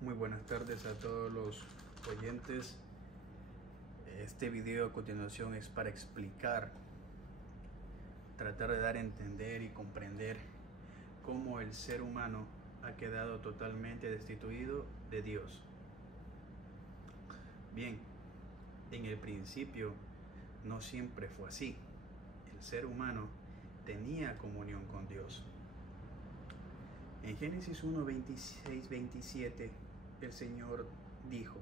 Muy buenas tardes a todos los oyentes. Este video a continuación es para explicar, tratar de dar a entender y comprender cómo el ser humano ha quedado totalmente destituido de Dios. Bien, en el principio no siempre fue así. El ser humano tenía comunión con Dios. En Génesis 1, 26, 27, el Señor dijo: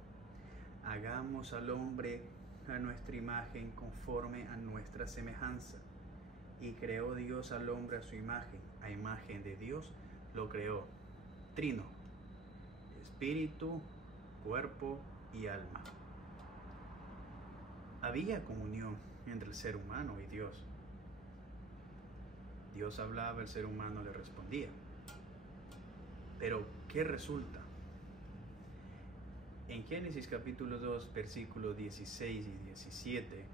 hagamos al hombre a nuestra imagen, conforme a nuestra semejanza. Y creó Dios al hombre a su imagen, a imagen de Dios lo creó. Trino, espíritu, cuerpo y alma. Había comunión entre el ser humano y Dios. Dios hablaba, el ser humano le respondía. Pero, ¿qué resulta? En Génesis capítulo 2, versículos 16 y 17,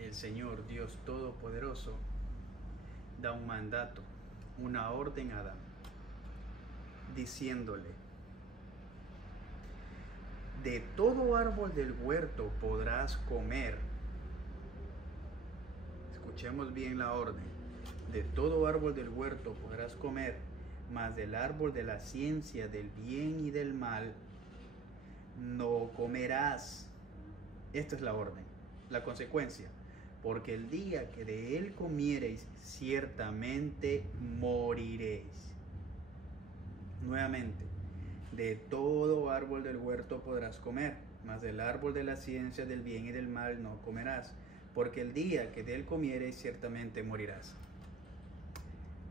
el Señor Dios Todopoderoso da un mandato, una orden a Adán, diciéndole: de todo árbol del huerto podrás comer. Escuchemos bien la orden. De todo árbol del huerto podrás comer, mas del árbol de la ciencia del bien y del mal no comerás. Esta es la orden, la consecuencia. Porque el día que de él comiereis, ciertamente moriréis. Nuevamente, de todo árbol del huerto podrás comer, mas del árbol de la ciencia del bien y del mal no comerás, porque el día que de él comiereis, ciertamente morirás.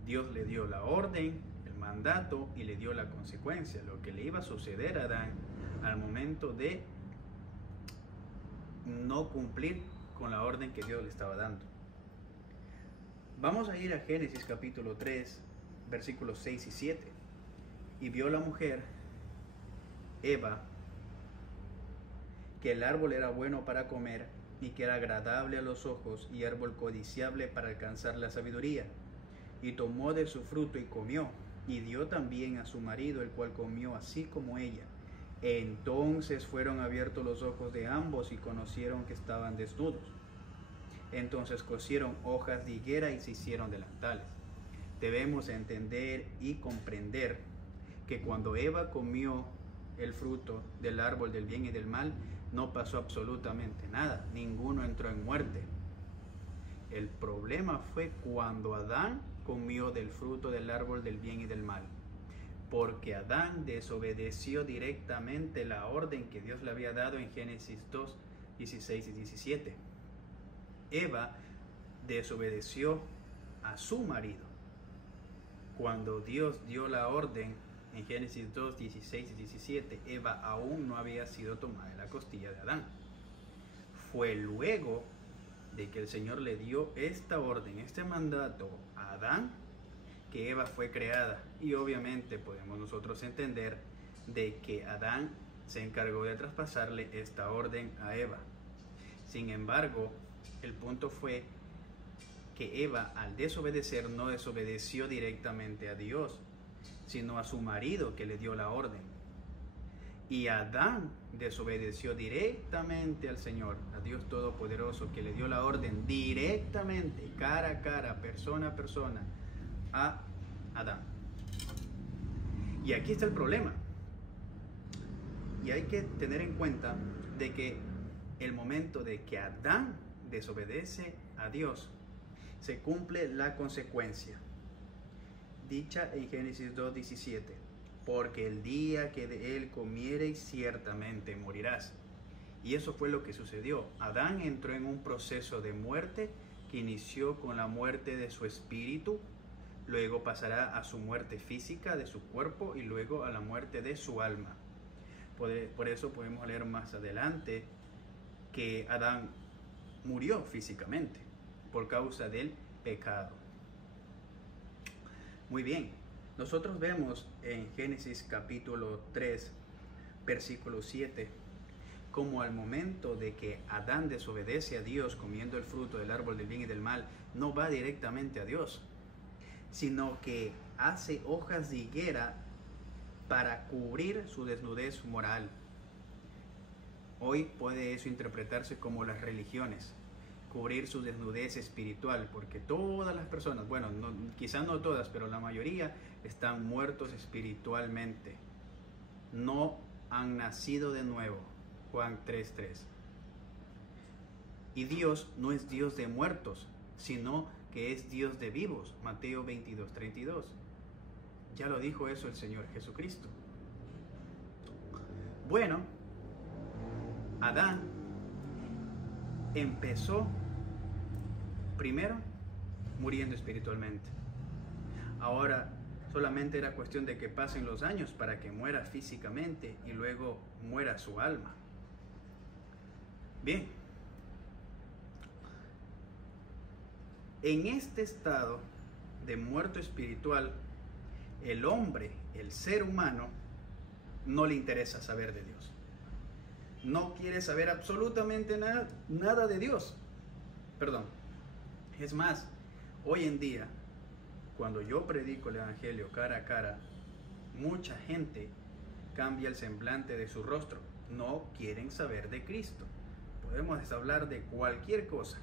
Dios le dio la orden, el mandato, y le dio la consecuencia, lo que le iba a suceder a Adán al momento de no cumplir con la orden que Dios le estaba dando. Vamos a ir a Génesis capítulo 3, versículos 6 y 7. Y vio la mujer, Eva, que el árbol era bueno para comer, y que era agradable a los ojos, y árbol codiciable para alcanzar la sabiduría. Y tomó de su fruto y comió, y dio también a su marido, el cual comió así como ella. Entonces fueron abiertos los ojos de ambos y conocieron que estaban desnudos. Entonces cosieron hojas de higuera y se hicieron delantales. Debemos entender y comprender que cuando Eva comió el fruto del árbol del bien y del mal, no pasó absolutamente nada, ninguno entró en muerte. El problema fue cuando Adán comió del fruto del árbol del bien y del mal, porque Adán desobedeció directamente la orden que Dios le había dado en Génesis 2, 16 y 17. Eva desobedeció a su marido. Cuando Dios dio la orden en Génesis 2, 16 y 17, Eva aún no había sido tomada de la costilla de Adán. Fue luego de que el Señor le dio esta orden, este mandato a Adán, que Eva fue creada. Y obviamente podemos nosotros entender de que Adán se encargó de traspasarle esta orden a Eva. Sin embargo, el punto fue que Eva, al desobedecer, no desobedeció directamente a Dios, sino a su marido, que le dio la orden. Y Adán desobedeció directamente al Señor, a Dios Todopoderoso, que le dio la orden directamente, cara a cara, persona a persona, a Adán. Y aquí está el problema. Y hay que tener en cuenta de que el momento de que Adán desobedece a Dios, se cumple la consecuencia dicha en Génesis 2:17: porque el día que de él comiereis, ciertamente morirás. Y eso fue lo que sucedió. Adán entró en un proceso de muerte que inició con la muerte de su espíritu, luego pasará a su muerte física de su cuerpo y luego a la muerte de su alma. Por eso podemos leer más adelante que Adán murió físicamente por causa del pecado. Muy bien, nosotros vemos en Génesis capítulo 3, versículo 7, como al momento de que Adán desobedece a Dios comiendo el fruto del árbol del bien y del mal, no va directamente a Dios, sino que hace hojas de higuera para cubrir su desnudez moral. Hoy puede eso interpretarse como las religiones, cubrir su desnudez espiritual, porque todas las personas, bueno, quizás no todas, pero la mayoría están muertos espiritualmente. No han nacido de nuevo. Juan 3:3. Y Dios no es Dios de muertos, sino que es Dios de vivos. Mateo 22:32. Ya lo dijo eso el Señor Jesucristo. Bueno, Adán empezó primero muriendo espiritualmente. Ahora solamente era cuestión de que pasen los años para que muera físicamente y luego muera su alma. Bien, en este estado de muerto espiritual, el hombre, el ser humano, no le interesa saber de Dios. No quiere saber absolutamente nada de Dios. Perdón. Es más, hoy en día, cuando yo predico el Evangelio cara a cara, mucha gente cambia el semblante de su rostro. No quieren saber de Cristo. Podemos hablar de cualquier cosa,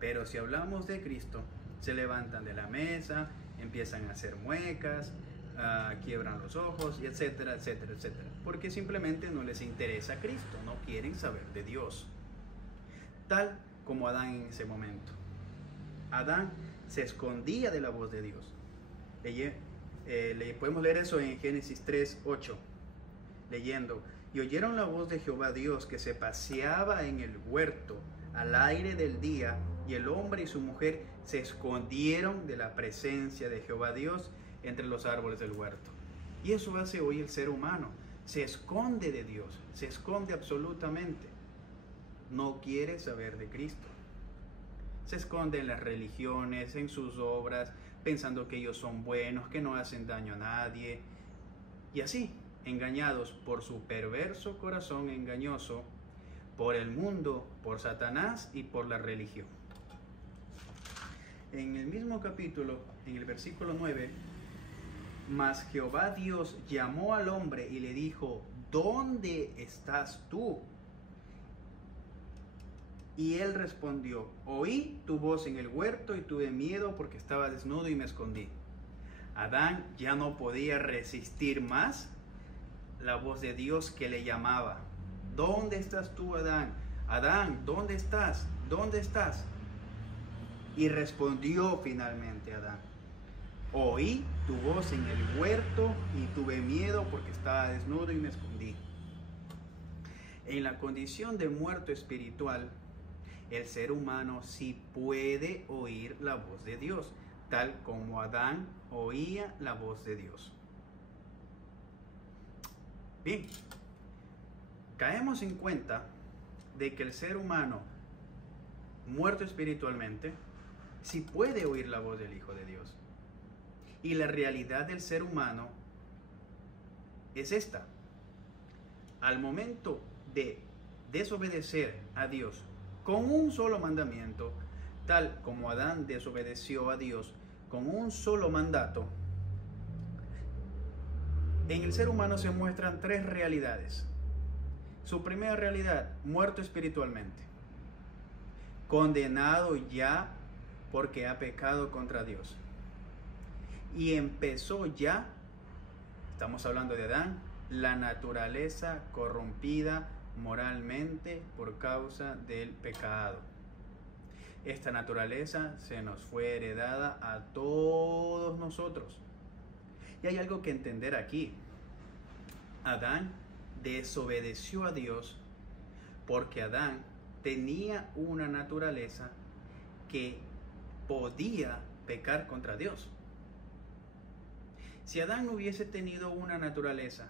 pero si hablamos de Cristo, se levantan de la mesa, empiezan a hacer muecas, quiebran los ojos, y etcétera, etcétera, etcétera. Porque simplemente no les interesa Cristo, no quieren saber de Dios. Tal como Adán en ese momento. Adán se escondía de la voz de Dios. Podemos leer eso en Génesis 3:8, leyendo: y oyeron la voz de Jehová Dios que se paseaba en el huerto al aire del día, y el hombre y su mujer se escondieron de la presencia de Jehová Dios entre los árboles del huerto. Y eso hace hoy el ser humano, se esconde de Dios, se esconde absolutamente. No quiere saber de Cristo. Se esconde en las religiones, en sus obras, pensando que ellos son buenos, que no hacen daño a nadie. Y así, engañados por su perverso corazón engañoso, por el mundo, por Satanás y por la religión. En el mismo capítulo, en el versículo 9, mas Jehová Dios llamó al hombre y le dijo: ¿dónde estás tú? Y él respondió: oí tu voz en el huerto y tuve miedo porque estaba desnudo y me escondí. Adán ya no podía resistir más la voz de Dios que le llamaba. ¿Dónde estás tú, Adán? Adán, ¿dónde estás? ¿Dónde estás? Y respondió finalmente Adán: oí tu voz en el huerto y tuve miedo porque estaba desnudo y me escondí. En la condición de muerto espiritual, el ser humano sí puede oír la voz de Dios, tal como Adán oía la voz de Dios. Bien, caemos en cuenta de que el ser humano muerto espiritualmente sí puede oír la voz del Hijo de Dios. Y la realidad del ser humano es esta: al momento de desobedecer a Dios con un solo mandamiento, tal como Adán desobedeció a Dios con un solo mandato, en el ser humano se muestran tres realidades. Su primera realidad: muerto espiritualmente, condenado ya porque ha pecado contra Dios. Y empezó ya, estamos hablando de Adán, la naturaleza corrompida moralmente por causa del pecado. Esta naturaleza se nos fue heredada a todos nosotros. Y hay algo que entender aquí. Adán desobedeció a Dios porque Adán tenía una naturaleza que podía pecar contra Dios. Si Adán no hubiese tenido una naturaleza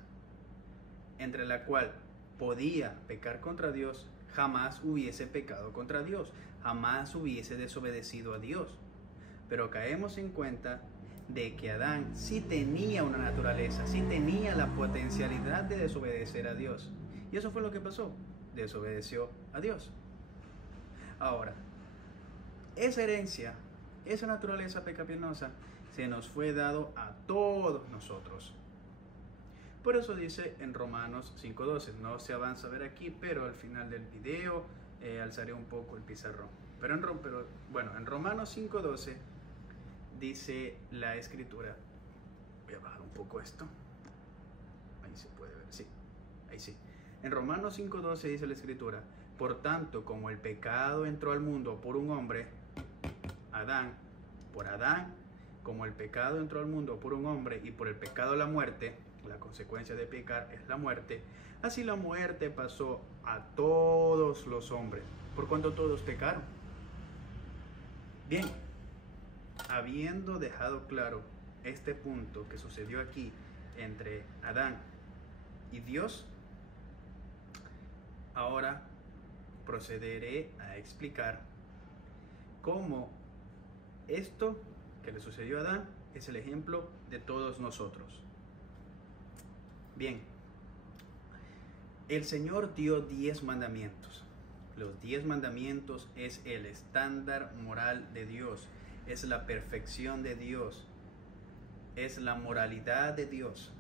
entre la cual podía pecar contra Dios, jamás hubiese pecado contra Dios, jamás hubiese desobedecido a Dios. Pero caemos en cuenta de que Adán sí tenía una naturaleza, sí tenía la potencialidad de desobedecer a Dios. Y eso fue lo que pasó: desobedeció a Dios. Ahora, esa herencia, esa naturaleza pecaminosa, se nos fue dado a todos nosotros. Por eso dice en Romanos 5:12. No se avanza a ver aquí, pero al final del video alzaré un poco el pizarrón. Pero en Romanos 5:12 dice la escritura. Voy a bajar un poco esto. Ahí se puede ver, sí. Ahí sí. En Romanos 5:12 dice la escritura: por tanto, como el pecado entró al mundo por un hombre, Adán, como el pecado entró al mundo por un hombre y por el pecado la muerte, la consecuencia de pecar es la muerte, así la muerte pasó a todos los hombres, por cuanto todos pecaron. Bien, habiendo dejado claro este punto que sucedió aquí entre Adán y Dios, ahora procederé a explicar cómo esto que le sucedió a Adán es el ejemplo de todos nosotros. Bien, el Señor dio 10 mandamientos. Los 10 mandamientos es el estándar moral de Dios, es la perfección de Dios, es la moralidad de Dios.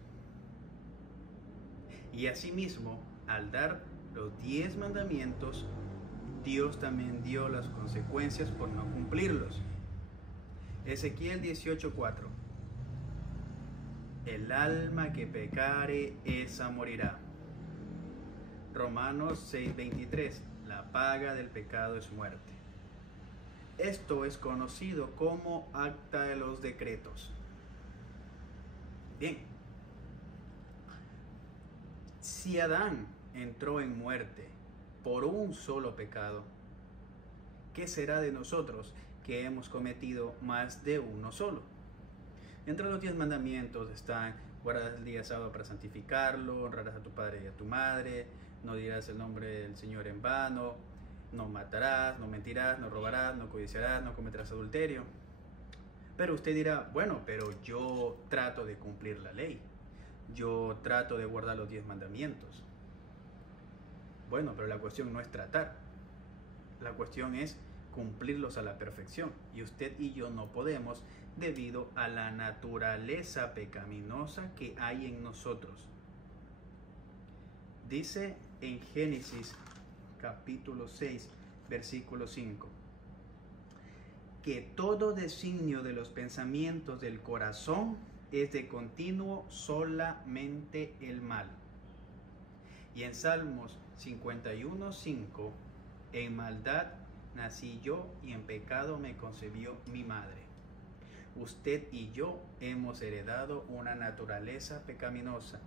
Y asimismo, al dar los 10 mandamientos, Dios también dio las consecuencias por no cumplirlos. Ezequiel 18:4. El alma que pecare, esa morirá. Romanos 6:23. La paga del pecado es muerte. Esto es conocido como acta de los decretos. Bien. Si Adán entró en muerte por un solo pecado, ¿qué será de nosotros que hemos cometido más de uno solo? Entre los 10 mandamientos están: guardarás el día sábado para santificarlo, honrarás a tu padre y a tu madre, no dirás el nombre del Señor en vano, no matarás, no mentirás, no robarás, no codiciarás, no cometerás adulterio. Pero usted dirá: bueno, pero yo trato de cumplir la ley, yo trato de guardar los 10 mandamientos. Bueno, pero la cuestión no es tratar, la cuestión es cumplirlos a la perfección, y usted y yo no podemos debido a la naturaleza pecaminosa que hay en nosotros. Dice en Génesis capítulo 6 versículo 5 que todo designio de los pensamientos del corazón es de continuo solamente el mal. Y en Salmos 51:5, en maldad nací yo y en pecado me concebió mi madre. Usted y yo hemos heredado una naturaleza pecaminosa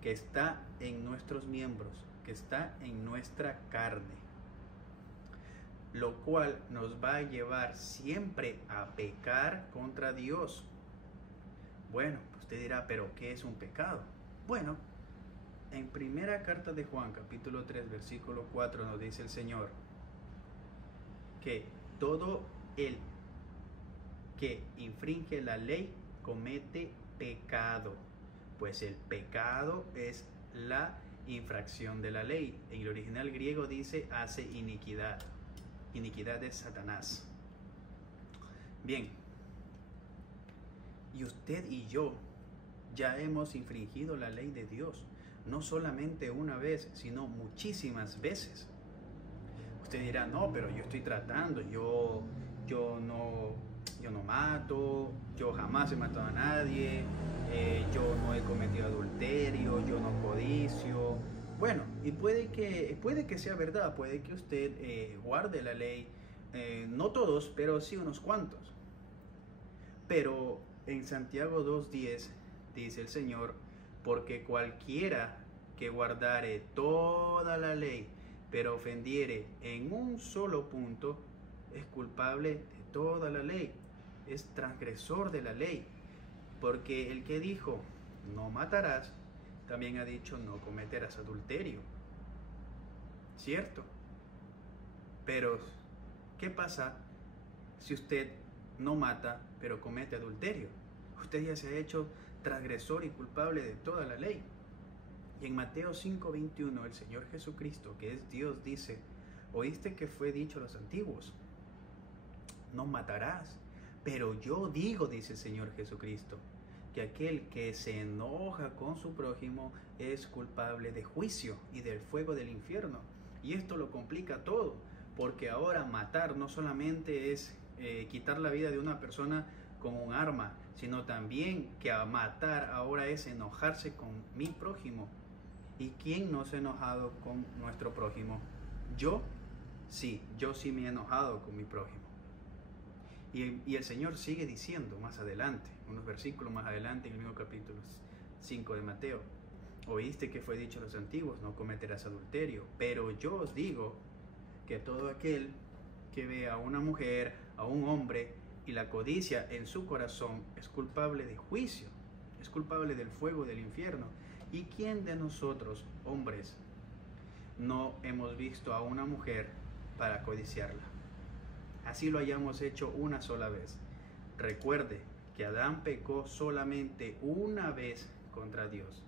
que está en nuestros miembros, que está en nuestra carne, lo cual nos va a llevar siempre a pecar contra Dios. Bueno, usted dirá: ¿pero qué es un pecado? Bueno, en primera carta de Juan, capítulo 3, versículo 4, nos dice el Señor que todo el que infringe la ley comete pecado, pues el pecado es la infracción de la ley. En el original griego dice: hace iniquidad. Iniquidad es Satanás. Bien, y usted y yo ya hemos infringido la ley de Dios, no solamente una vez, sino muchísimas veces. Usted dirá: no, pero yo estoy tratando, yo no mato, yo jamás he matado a nadie, yo no he cometido adulterio, yo no codicio. Bueno, y puede que sea verdad, puede que usted guarde la ley, no todos, pero sí unos cuantos. Pero en Santiago 2:10 dice el Señor: porque cualquiera que guardare toda la ley, pero ofendiere en un solo punto, es culpable de toda la ley, es transgresor de la ley. Porque el que dijo: no matarás, también ha dicho: no cometerás adulterio. ¿Cierto? Pero, ¿qué pasa si usted no mata, pero comete adulterio? Usted ya se ha hecho transgresor y culpable de toda la ley. Y en Mateo 5:21, el Señor Jesucristo, que es Dios, dice: oíste que fue dicho a los antiguos: no matarás. Pero yo digo, dice el Señor Jesucristo, que aquel que se enoja con su prójimo es culpable de juicio y del fuego del infierno. Y esto lo complica todo, porque ahora matar no solamente es quitar la vida de una persona con un arma, sino también que a matar ahora es enojarse con mi prójimo. ¿Y quién no se ha enojado con nuestro prójimo? Yo sí me he enojado con mi prójimo. Y el Señor sigue diciendo más adelante, unos versículos más adelante en el mismo capítulo 5 de Mateo: oíste que fue dicho a los antiguos, no cometerás adulterio, pero yo os digo que todo aquel que ve a una mujer, a un hombre, y la codicia en su corazón, es culpable de juicio, es culpable del fuego del infierno. ¿Y quién de nosotros, hombres, no hemos visto a una mujer para codiciarla? Así lo hayamos hecho una sola vez. Recuerde que Adán pecó solamente una vez contra Dios,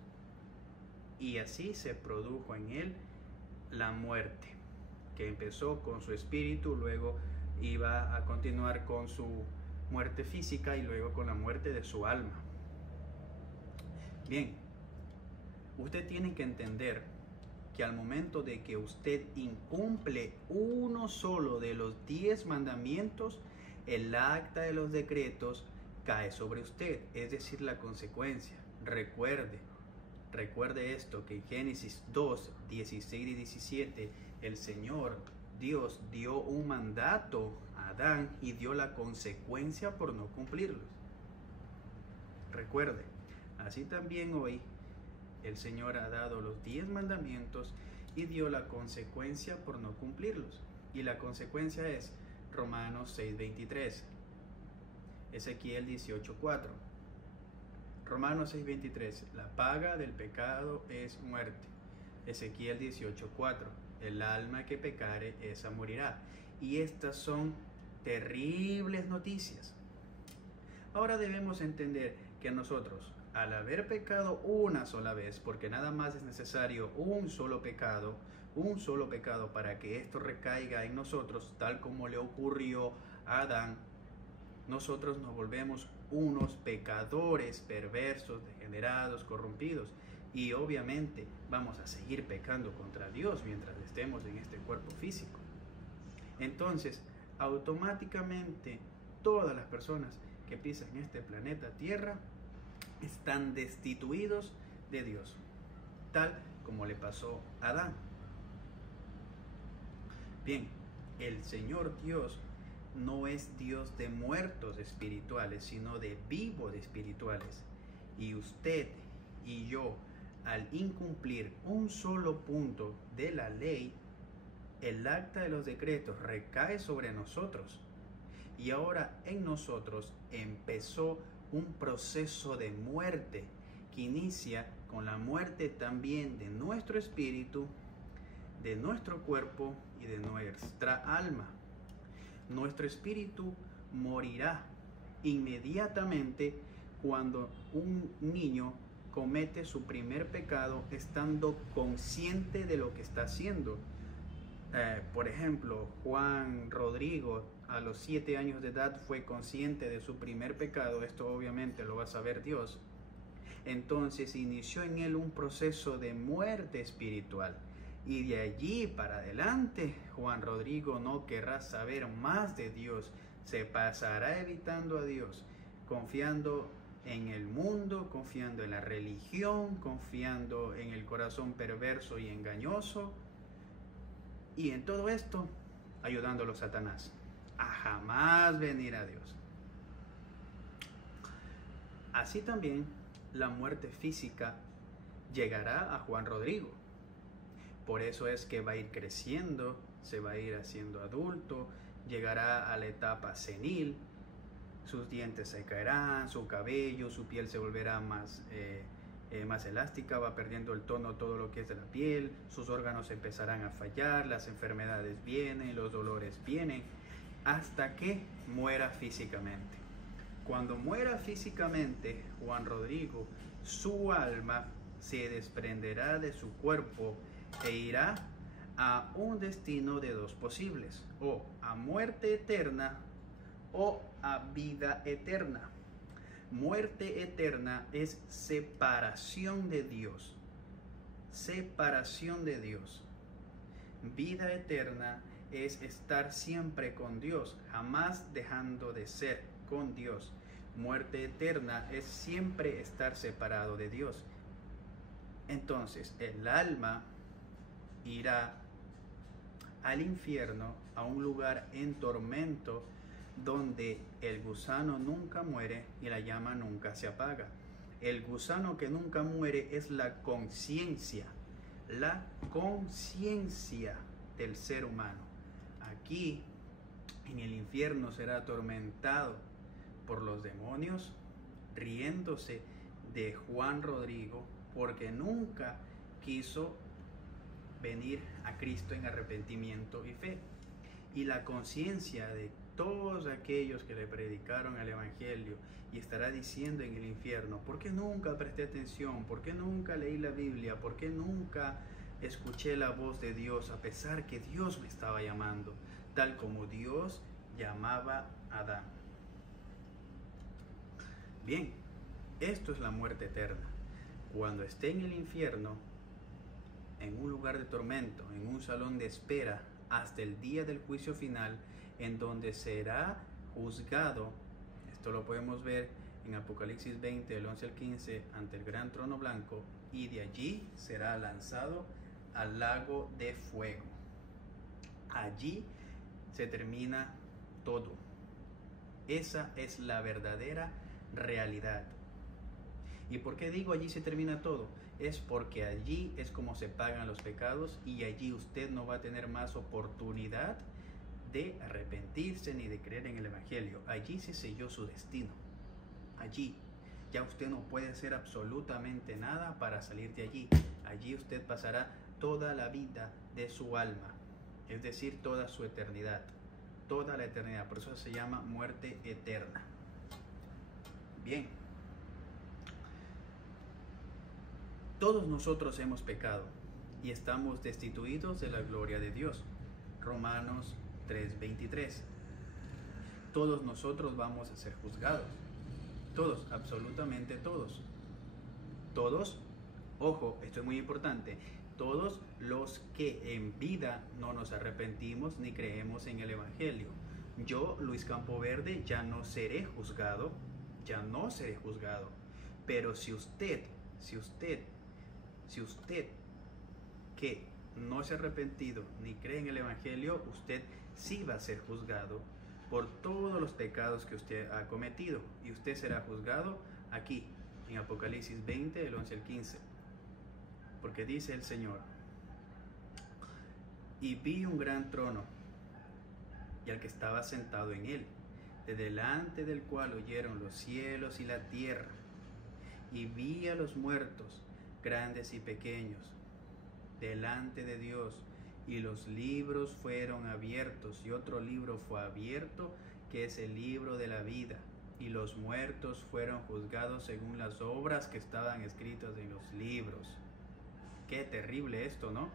y así se produjo en él la muerte, que empezó con su espíritu, luego iba a continuar con su muerte física y luego con la muerte de su alma. Bien, usted tiene que entender que al momento de que usted incumple uno solo de los 10 mandamientos, el acta de los decretos cae sobre usted, es decir, la consecuencia. Recuerde esto, que en Génesis 2, 16 y 17, el Señor Dios dio un mandato a Adán y dio la consecuencia por no cumplirlos. Recuerde, así también hoy el Señor ha dado los 10 mandamientos y dio la consecuencia por no cumplirlos. Y la consecuencia es Romanos 6:23, Ezequiel 18:4. Romanos 6:23, la paga del pecado es muerte. Ezequiel 18:4, el alma que pecare, esa morirá. Y estas son terribles noticias. Ahora debemos entender que nosotros, al haber pecado una sola vez, porque nada más es necesario un solo pecado para que esto recaiga en nosotros, tal como le ocurrió a Adán, nosotros nos volvemos unos pecadores perversos, degenerados, corrompidos, y obviamente vamos a seguir pecando contra Dios mientras estemos en este cuerpo físico. Entonces, automáticamente todas las personas que pisan este planeta Tierra están destituidos de Dios, tal como le pasó a Adán. Bien, el Señor Dios no es Dios de muertos espirituales, sino de vivos espirituales. Y usted y yo, al incumplir un solo punto de la ley, el acta de los decretos recae sobre nosotros. Y ahora en nosotros empezó un proceso de muerte que inicia con la muerte también de nuestro espíritu, de nuestro cuerpo y de nuestra alma. Nuestro espíritu morirá inmediatamente cuando un niño comete su primer pecado estando consciente de lo que está haciendo. Por ejemplo, Juan Rodrigo a los 7 años de edad fue consciente de su primer pecado. Esto obviamente lo va a saber Dios. Entonces inició en él un proceso de muerte espiritual. Y de allí para adelante, Juan Rodrigo no querrá saber más de Dios. Se pasará evitando a Dios, confiando en el mundo, confiando en la religión, confiando en el corazón perverso y engañoso. Y en todo esto, ayudándolo a Satanás a jamás venir a Dios. Así también la muerte física llegará a Juan Rodrigo. Por eso es que va a ir creciendo, se va a ir haciendo adulto, llegará a la etapa senil, sus dientes se caerán, su cabello, su piel se volverá más elástica, va perdiendo el tono todo lo que es de la piel, sus órganos empezarán a fallar, las enfermedades vienen, los dolores vienen, hasta que muera físicamente. Cuando muera físicamente Juan Rodrigo, su alma se desprenderá de su cuerpo e irá a un destino de dos posibles, o a muerte eterna o a vida eterna. Muerte eterna es separación de Dios. Separación de Dios. Vida eterna es estar siempre con Dios, jamás dejando de ser con Dios. Muerte eterna es siempre estar separado de Dios. Entonces, el alma irá al infierno, a un lugar en tormento, donde el gusano nunca muere y la llama nunca se apaga. El gusano que nunca muere es la conciencia del ser humano. Aquí, en el infierno, será atormentado por los demonios, riéndose de Juan Rodrigo, porque nunca quiso venir a Cristo en arrepentimiento y fe. Y la conciencia de todos aquellos que le predicaron el Evangelio, y estará diciendo en el infierno: ¿por qué nunca presté atención? ¿Por qué nunca leí la Biblia? ¿Por qué nunca escuché la voz de Dios, a pesar que Dios me estaba llamando, tal como Dios llamaba a Adán? Bien, esto es la muerte eterna. Cuando esté en el infierno, en un lugar de tormento, en un salón de espera, hasta el día del juicio final, en donde será juzgado. Esto lo podemos ver en Apocalipsis 20, del 11 al 15, ante el gran trono blanco, y de allí será lanzado al lago de fuego. Allí se termina todo. Esa es la verdadera realidad. ¿Y por qué digo allí se termina todo? Es porque allí es como se pagan los pecados, y allí usted no va a tener más oportunidad de arrepentirse ni de creer en el Evangelio. Allí se selló su destino. Allí ya usted no puede hacer absolutamente nada para salir de allí. Allí usted pasará toda la vida de su alma, es decir, toda su eternidad, toda la eternidad. Por eso se llama muerte eterna. Bien, todos nosotros hemos pecado y estamos destituidos de la gloria de Dios. Romanos 3:23. Todos nosotros vamos a ser juzgados. Todos, absolutamente todos. Todos, ojo, esto es muy importante, todos los que en vida no nos arrepentimos ni creemos en el Evangelio. Yo, Luis Campoverde, ya no seré juzgado, pero si usted que no se ha arrepentido ni cree en el Evangelio, usted sí va a ser juzgado por todos los pecados que usted ha cometido, y usted será juzgado aquí en Apocalipsis 20, del 11 al 15, porque dice el Señor: y vi un gran trono y al que estaba sentado en él, de delante del cual oyeron los cielos y la tierra, y vi a los muertos, grandes y pequeños, delante de Dios, y los libros fueron abiertos, y otro libro fue abierto, que es el libro de la vida, y los muertos fueron juzgados según las obras que estaban escritas en los libros. Qué terrible esto, ¿no?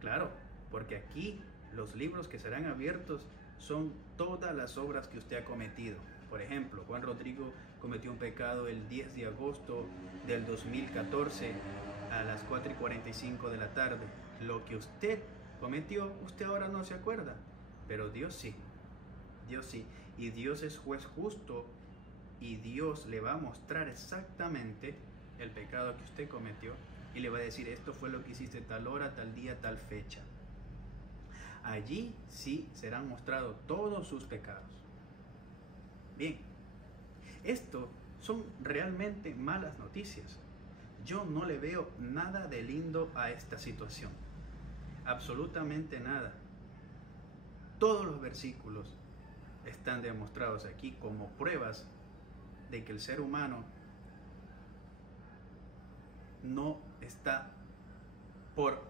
Claro, porque aquí los libros que serán abiertos son todas las obras que usted ha cometido. Por ejemplo, Juan Rodrigo cometió un pecado el 10 de agosto del 2014 a las 4:45 de la tarde. Lo que usted cometió, usted ahora no se acuerda, pero Dios sí. Dios sí. Y Dios es juez justo, y Dios le va a mostrar exactamente el pecado que usted cometió, y le va a decir: esto fue lo que hiciste tal hora, tal día, tal fecha. Allí sí serán mostrados todos sus pecados. Bien, esto son realmente malas noticias. Yo no le veo nada de lindo a esta situación. Absolutamente nada. Todos los versículos están demostrados aquí como pruebas de que el ser humano no está por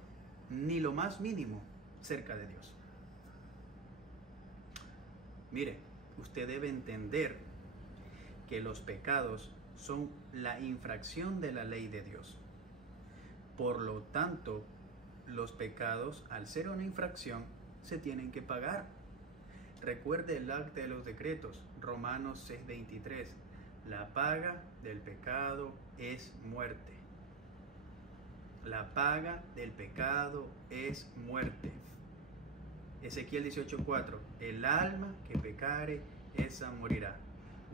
ni lo más mínimo cerca de Dios. Mire, usted debe entender que los pecados son la infracción de la ley de Dios. Por lo tanto, los pecados, al ser una infracción, se tienen que pagar. Recuerde el acta de los decretos, Romanos 6:23. La paga del pecado es muerte. La paga del pecado es muerte. Ezequiel 18:4. El alma que pecare, esa morirá.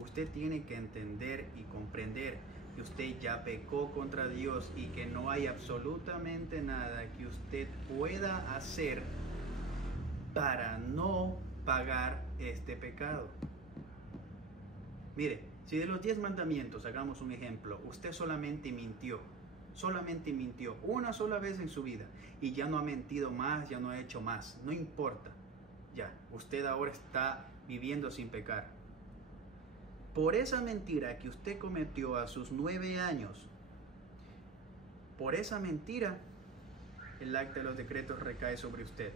Usted tiene que entender y comprender que usted ya pecó contra Dios y que no hay absolutamente nada que usted pueda hacer para no pagar este pecado. Mire, si de los 10 mandamientos, hagamos un ejemplo, usted solamente mintió una sola vez en su vida y ya no ha mentido más, ya no ha hecho más, no importa, ya, usted ahora está viviendo sin pecar. Por esa mentira que usted cometió a sus 9 años, por esa mentira, el acta de los decretos recae sobre usted.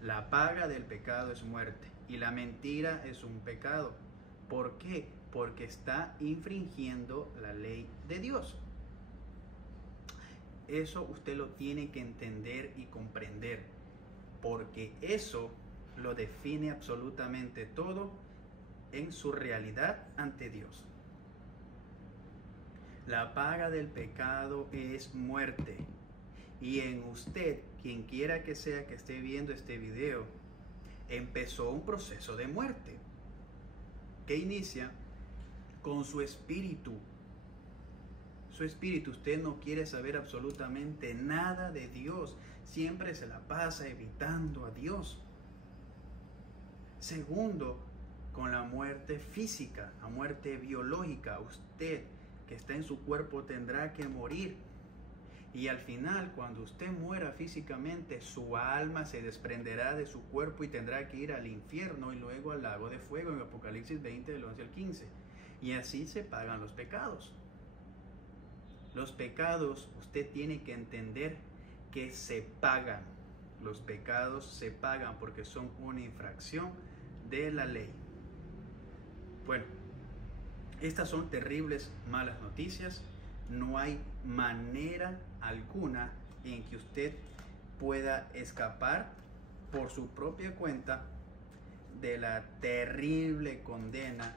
La paga del pecado es muerte y la mentira es un pecado. ¿Por qué? Porque está infringiendo la ley de Dios. Eso usted lo tiene que entender y comprender, porque eso lo define absolutamente todo en su realidad ante Dios. La paga del pecado es muerte. Y en usted, quien quiera que sea que esté viendo este video, empezó un proceso de muerte que inicia con su espíritu. Su espíritu, usted no quiere saber absolutamente nada de Dios, siempre se la pasa evitando a Dios. Segundo, con la muerte física, la muerte biológica, usted que está en su cuerpo tendrá que morir. Y al final, cuando usted muera físicamente, su alma se desprenderá de su cuerpo y tendrá que ir al infierno y luego al lago de fuego en Apocalipsis 20, del 11 al 15. Y así se pagan los pecados. Los pecados, usted tiene que entender que se pagan. Los pecados se pagan porque son una infracción de la ley. Bueno, estas son terribles, malas noticias. No hay manera alguna en que usted pueda escapar por su propia cuenta de la terrible condena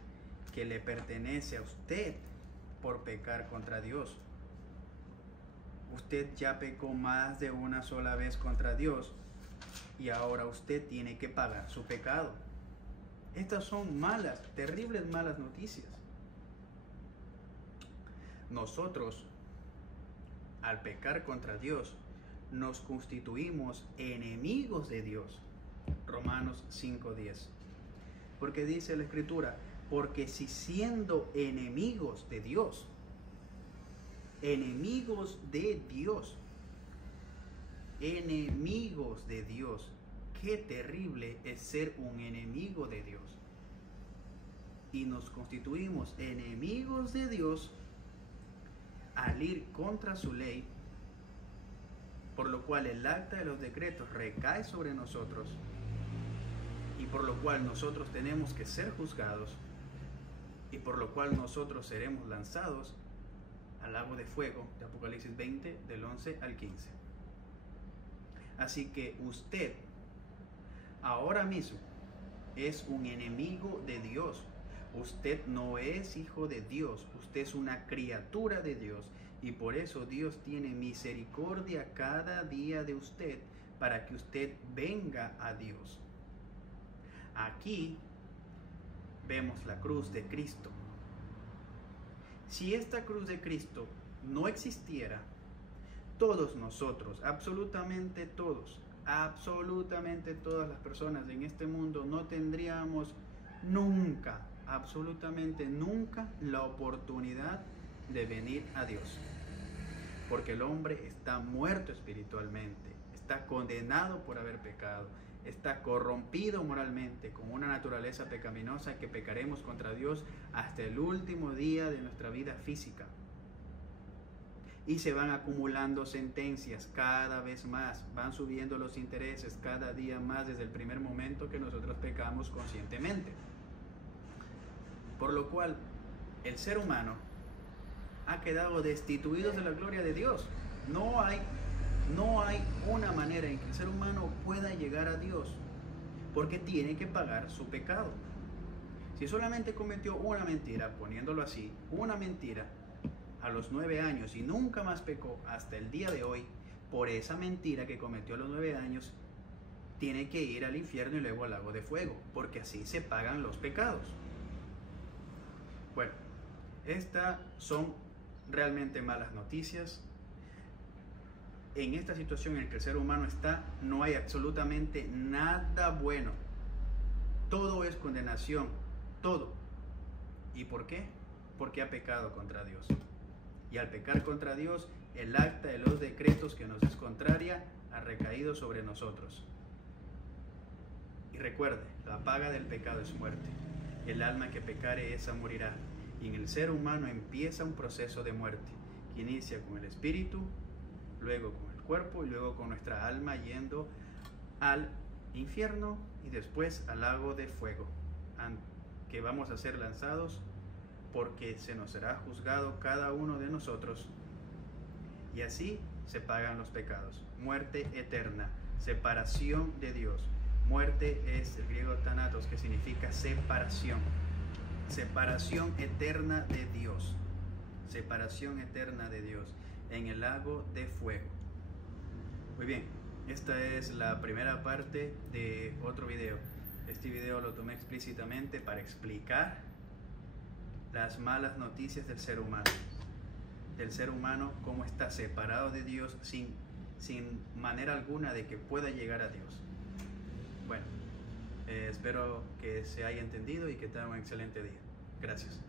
que le pertenece a usted por pecar contra Dios. Usted ya pecó más de una sola vez contra Dios y ahora usted tiene que pagar su pecado. Estas son malas, terribles malas noticias. Nosotros, al pecar contra Dios, nos constituimos enemigos de Dios. Romanos 5:10. Porque dice la Escritura, porque si siendo enemigos de Dios, enemigos de Dios, qué terrible es ser un enemigo de Dios. Y nos constituimos enemigos de Dios al ir contra su ley, por lo cual el acta de los decretos recae sobre nosotros y por lo cual nosotros tenemos que ser juzgados y por lo cual nosotros seremos lanzados al lago de fuego de Apocalipsis 20 del 11 al 15. Así que usted ahora mismo es un enemigo de Dios. Usted no es hijo de Dios, usted es una criatura de Dios y por eso Dios tiene misericordia cada día de usted para que usted venga a Dios. Aquí vemos la cruz de Cristo. Si esta cruz de Cristo no existiera, todos nosotros, absolutamente todas las personas en este mundo no tendríamos nunca, absolutamente nunca, la oportunidad de venir a Dios. Porque el hombre está muerto espiritualmente, está condenado por haber pecado, está corrompido moralmente con una naturaleza pecaminosa que pecaremos contra Dios hasta el último día de nuestra vida física. Y se van acumulando sentencias cada vez más, van subiendo los intereses cada día más desde el primer momento que nosotros pecamos conscientemente. Por lo cual, el ser humano ha quedado destituido de la gloria de Dios. No hay una manera en que el ser humano pueda llegar a Dios, porque tiene que pagar su pecado. Si solamente cometió una mentira, poniéndolo así, una mentira a los 9 años y nunca más pecó hasta el día de hoy, por esa mentira que cometió a los 9 años, tiene que ir al infierno y luego al lago de fuego, porque así se pagan los pecados. Bueno, estas son realmente malas noticias. En esta situación en la que el ser humano está, no hay absolutamente nada bueno. Todo es condenación, todo. ¿Y por qué? Porque ha pecado contra Dios. Y al pecar contra Dios, el acta de los decretos que nos es contraria ha recaído sobre nosotros. Y recuerde, la paga del pecado es muerte. El alma que pecare, esa morirá. Y en el ser humano empieza un proceso de muerte, que inicia con el espíritu, luego con el cuerpo y luego con nuestra alma yendo al infierno y después al lago de fuego, que vamos a ser lanzados porque se nos será juzgado cada uno de nosotros. Y así se pagan los pecados. Muerte eterna, separación de Dios. Muerte es el griego thanatos, que significa separación. Separación eterna de Dios. Separación eterna de Dios en el lago de fuego. Muy bien, esta es la primera parte de otro video. Este video lo tomé explícitamente para explicar las malas noticias del ser humano. Del ser humano, cómo está separado de Dios sin manera alguna de que pueda llegar a Dios. Bueno, espero que se haya entendido y que tengan un excelente día. Gracias.